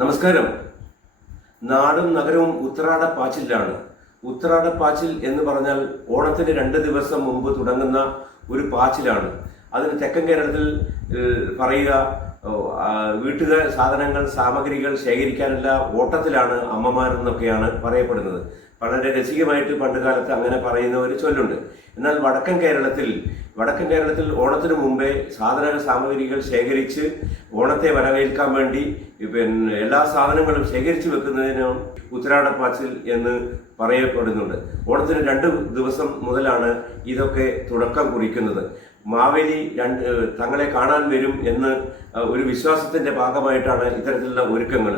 നമസ്കാരം. നാടും നഗരവും ഉത്രാടപ്പാച്ചിലാണ്. ഉത്രാടപ്പാച്ചിൽ എന്ന് പറഞ്ഞാൽ ഓണത്തിന് 2 ദിവസം മുമ്പ് തുടങ്ങുന്ന ഒരു പാച്ചിലാണ്. അതിന് തെക്കൻ കേരളത്തിൽ പറയുക വീട്ടുകാർ സാധനങ്ങൾ സാമഗ്രികൾ ശേഖരിക്കാനുള്ള ഓട്ടത്തിലാണ് അമ്മമാരെന്നൊക്കെയാണ് പറയപ്പെടുന്നത്. വളരെ രസികമായിട്ട് പണ്ട് കാലത്ത് അങ്ങനെ പറയുന്ന ഒരു ചൊല്ലുണ്ട്. എന്നാൽ വടക്കൻ കേരളത്തിൽ ഓണത്തിന് മുമ്പേ സാധന സാമഗ്രികൾ ശേഖരിച്ച് ഓണത്തെ വരവേൽക്കാൻ വേണ്ടി എല്ലാ സാധനങ്ങളും ശേഖരിച്ചു വെക്കുന്നതിനും ഉത്രാടപ്പാച്ചിൽ എന്ന് പറയപ്പെടുന്നുണ്ട്. ഓണത്തിന് 2 ദിവസം മുതലാണ് ഇതൊക്കെ തുടക്കം കുറിക്കുന്നത്. മാവേലി തങ്ങളെ കാണാൻ വരും എന്ന് ഒരു വിശ്വാസത്തിന്റെ ഭാഗമായിട്ടാണ് ഇത്തരത്തിലുള്ള ഒരുക്കങ്ങൾ.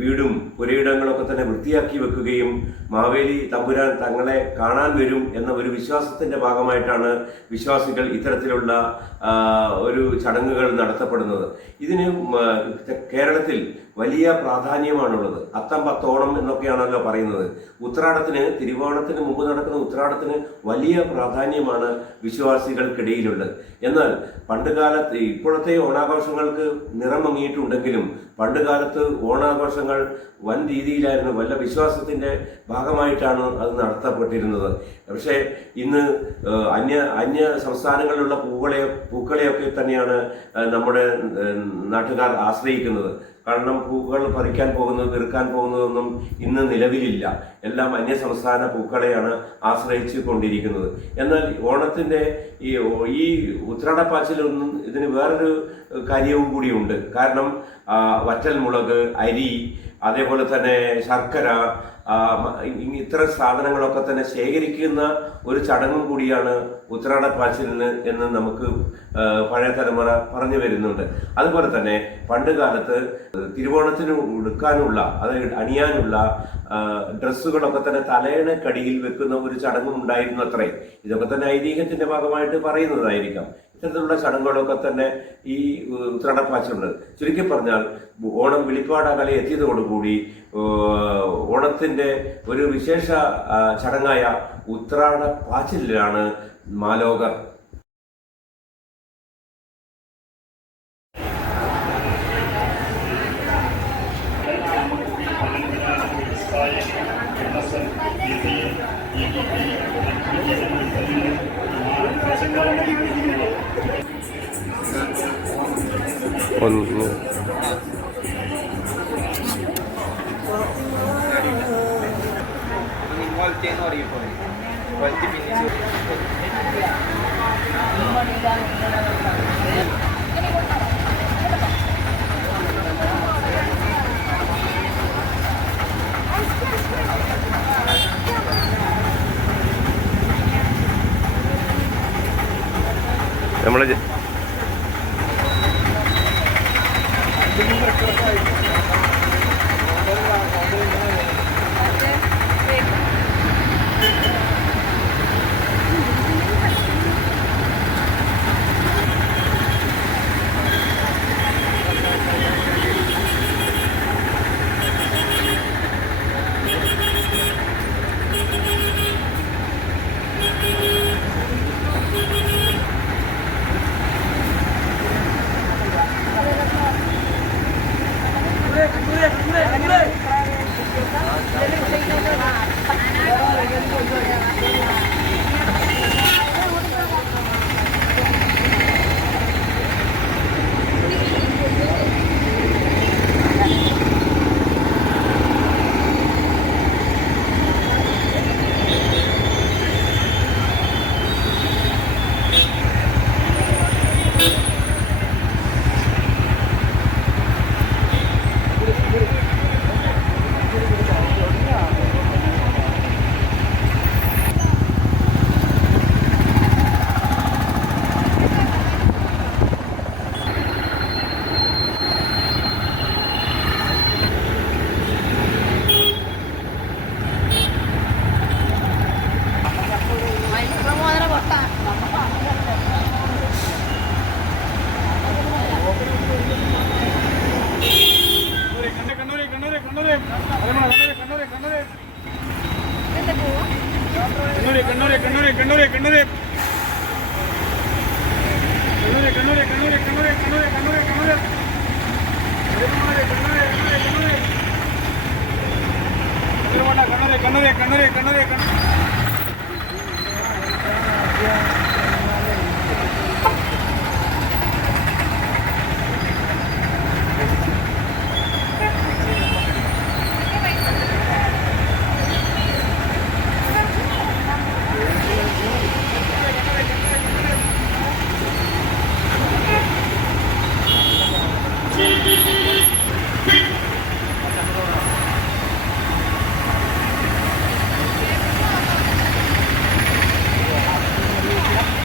വീടും പുരയിടങ്ങളൊക്കെ തന്നെ വൃത്തിയാക്കി വെക്കുകയും മാവേലി തമ്പുരാൻ തങ്ങളെ കാണാൻ വരും എന്ന ഒരു വിശ്വാസത്തിന്റെ ഭാഗമായിട്ടാണ് വിശ്വാസികൾ ഇത്തരത്തിലുള്ള ഒരു ചടങ്ങുകൾ നടത്തപ്പെടുന്നത്. ഇതിന് കേരളത്തിൽ വലിയ പ്രാധാന്യമാണുള്ളത്. അത്തം പത്തോണം എന്നൊക്കെയാണല്ലോ പറയുന്നത്. തിരുവോണത്തിന് മുമ്പ് നടക്കുന്ന ഉത്രാടത്തിന് വലിയ പ്രാധാന്യമാണ് വിശ്വാസികൾക്കിടയിലുള്ളത്. എന്നാൽ പണ്ടുകാലത്ത് ഇപ്പോഴത്തെ ഓണാഘോഷങ്ങൾക്ക് നിറം മങ്ങിയിട്ടുണ്ടെങ്കിലും പണ്ടുകാലത്ത് ഓണാഘോഷങ്ങൾ വൻ രീതിയിലായിരുന്നു. വല്ല വിശ്വാസത്തിന്റെ ഭാഗമായിട്ടാണ് അത് നടത്തപ്പെട്ടിരുന്നത്. പക്ഷേ ഇന്ന് അന്യ സംസ്ഥാനങ്ങളിലുള്ള പൂക്കളെയൊക്കെ തന്നെയാണ് നമ്മുടെ നാട്ടുകാർ ആശ്രയിക്കുന്നത്. കാരണം പൂക്കൾ പറിക്കാൻ വിൽക്കാൻ പോകുന്നതൊന്നും ഇന്ന് നിലവിലില്ല. എല്ലാം അന്യ സംസ്ഥാന പൂക്കളെയാണ് ആശ്രയിച്ചു കൊണ്ടിരിക്കുന്നത്. എന്നാൽ ഓണത്തിന്റെ ഈ ഉത്രാടപ്പാച്ചിലൊന്നും ഇതിന് വേറൊരു കാര്യവും കൂടിയുണ്ട്. കാരണം വറ്റൽ മുളക്, അരി, അതേപോലെ തന്നെ ശർക്കര, ഇത്തരം സാധനങ്ങളൊക്കെ തന്നെ ശേഖരിക്കുന്ന ഒരു ചടങ്ങും കൂടിയാണ് ഉത്രാടപ്പാച്ചിലിന് എന്ന് നമുക്ക് പഴയ തലമുറ പറഞ്ഞു വരുന്നുണ്ട്. അതുപോലെ തന്നെ പണ്ട് കാലത്ത് തിരുവോണത്തിന് ഉടുക്കാനുള്ള അതായത് അണിയാനുള്ള ഡ്രസ്സുകളൊക്കെ തന്നെ തലയണക്കടിയിൽ വെക്കുന്ന ഒരു ചടങ്ങും ഉണ്ടായിരുന്നു അത്രേ. ഇതൊക്കെ തന്നെ ഐതിഹ്യത്തിന്റെ ഭാഗമായിട്ട് പറയുന്നതായിരിക്കാം. ഇത്തരത്തിലുള്ള ചടങ്ങുകളൊക്കെ തന്നെ ഈ ഉത്രാടപ്പാച്ചിലുണ്ട്. ചുരുക്കി പറഞ്ഞാൽ ഓണം വെളിപ്പാടകലെ എത്തിയതോടുകൂടി ഓണത്തിന്റെ ഒരു വിശേഷ ചടങ്ങായ ഉത്രാടപ്പാച്ചിലാണ് മാലോകർ. നമ്മള് കണ്ണൂര് കണ്ണരെ കണ്ണരെ കണ്ണരെ കണ്ണ